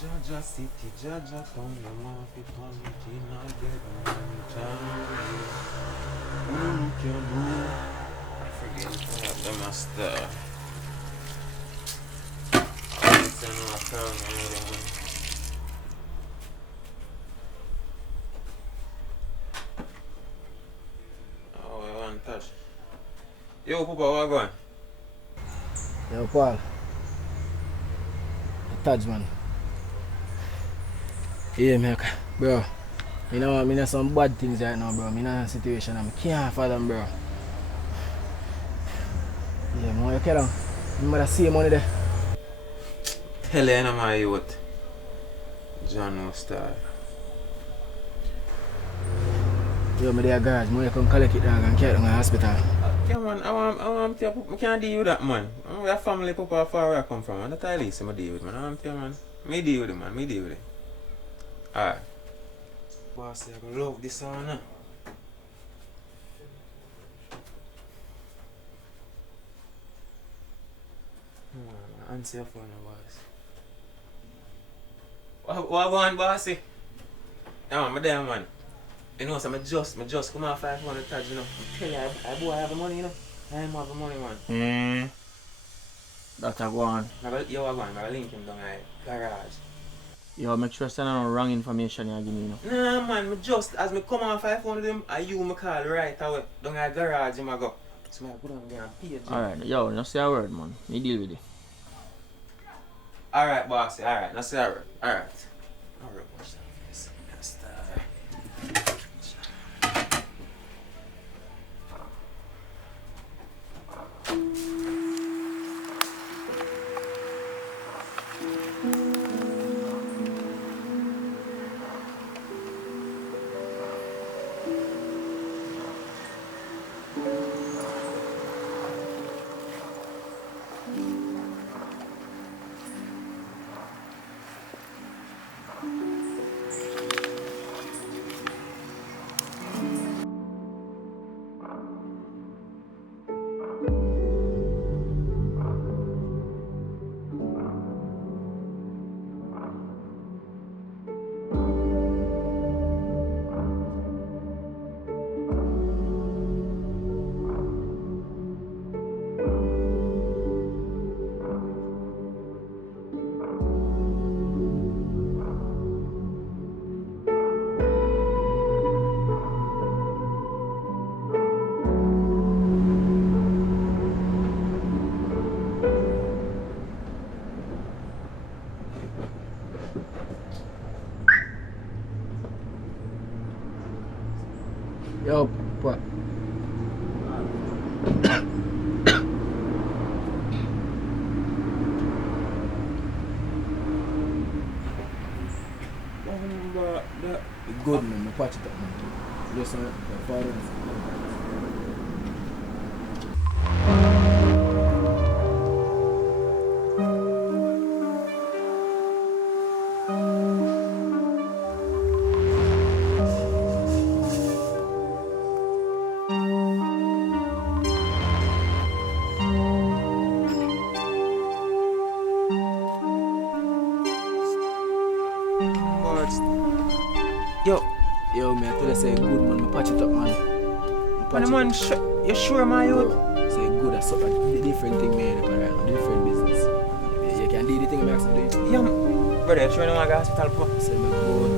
Jaja city, Jaja town, the market on the Gina dead man, I forget the master. Oh, I want touch. Yo, Papa, what going? Yo, Paul. Touch, man. Yeah, man. Bro. You know what? I mean, some bad things right now, bro. I'm in a situation I can't fathom, bro. Yeah, man. You care? You might see money there. Hell, I know my youth. John no star. Yo, me there, garage. You come collect it, dog, and carry it to the hospital. Yeah, man. I can't deal with that, man. I'm with a family, Papa, far where I come from. And that's the least I deal with, man. I'm tell man. Me deal with it, man. Me deal with it. Alright. Boss, I gonna love this one, now. Answer your phone, boss. What going, bossy? Yeah, man, I'm there, man. You know, so I just come off 500 tags, you know. I tell you, I boy, I have the money, you know. I have the money, man. That's a go on. Yo, I go on, I link him down at garage. Yo, make sure send no wrong information you give me, you know. Nah, man, as me come on 500 them, I you me call right away. Down at garage, him I go. So I go down there and pay you. Alright, yo, no say a word, man. Me deal with it. Alright, bossy, alright, no say a word. Alright. Alright, boss. Yo, what? Good, man. Watch it up, man. Just Yo, man, I tell you say good, man. Me patch it up, man. You sure, my youth? Say good, that's a different thing, man. Right? Different business. Yeah, you can do the thing I'm asking you to do. Yeah, brother, you're trying to go to hospital, bro. Say me good.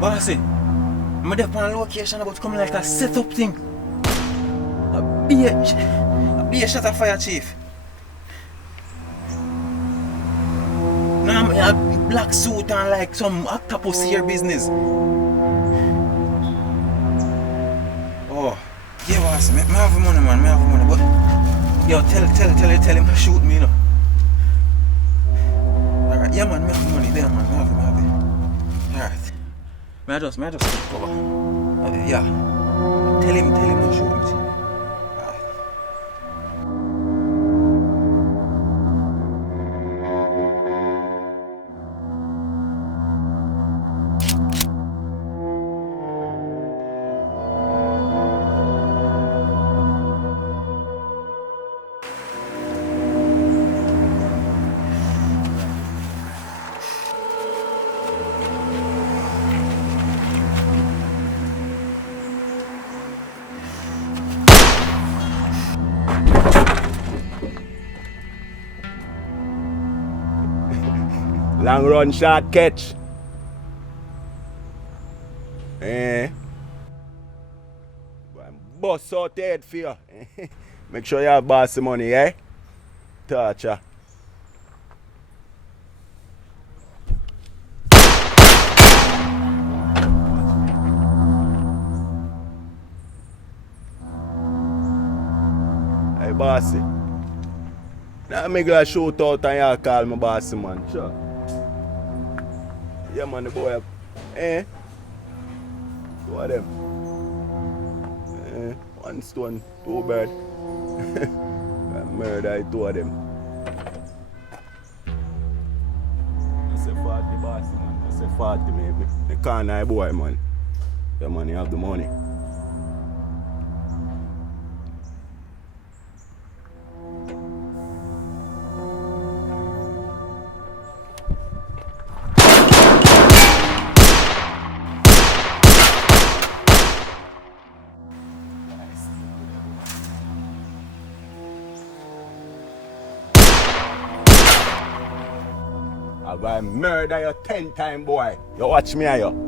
Bossy, I'm there on location about to come like a setup thing. A be a shot of fire, chief. Now I'm in a black suit and like some octopus here business. Oh. Yeah, boss, me have the money, man. Me have the money, but yo, tell him to shoot me, you know. Alright, yeah, man. Me have the money there, man. Me have it. Alright. May I just keep cover. Yeah. Tell him to shoot me. Alright. Long run, short catch. Bust out the head for you. Make sure you have bossy money, eh? Torture. Hey, bossy. Now me go shoot out and you call me bossy, man. Sure. Yeah, man, the boy. Two of them. One stone, two bird. Murder two of them. I say 40 bossy, man. I say 40, me. The corner boy, man. Yeah, man, you have the money. I'm gonna murder you 10 times, boy. You watch me, you.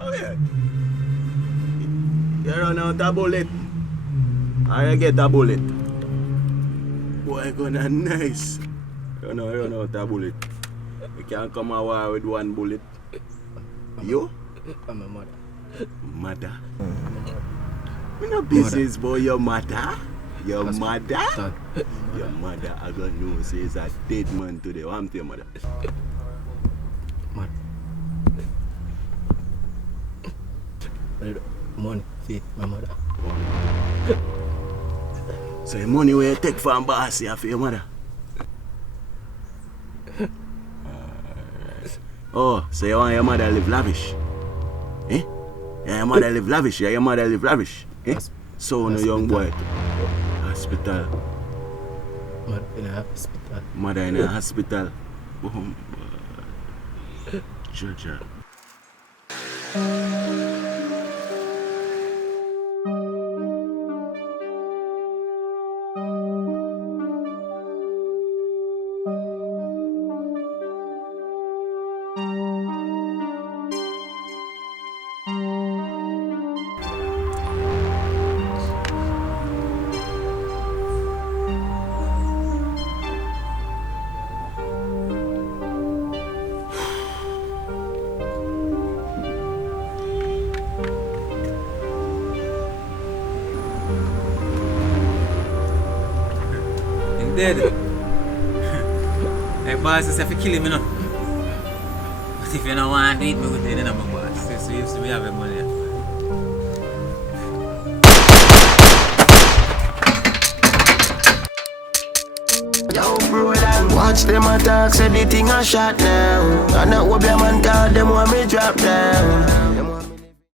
Oh yeah. You run out a bullet. Or you get a bullet. Boy, gonna nice. You know, run out a bullet. You can't come a war with one bullet. You? I'm a mother. Mother? We no business, boy. Your mother? Your mother? Your mother, I got no say is a dead man today. What am your mother? Money, feed my mother. So the money where you take from boss here for your mother? Oh, so you want your mother live lavish? Eh? Yeah, your mother live lavish. Yeah, your mother live lavish. Eh? So no young boy. Hospital. Mother in a hospital. Mother in a hospital. Georgia. Dead. Hey, boss, I have to kill him, you know. But if you don't want to eat me with it, then I'm a boss. So you see, we have the money. Yo, brother, watch them attack, say the thing a shot now. And that what be a man call them want me drop down.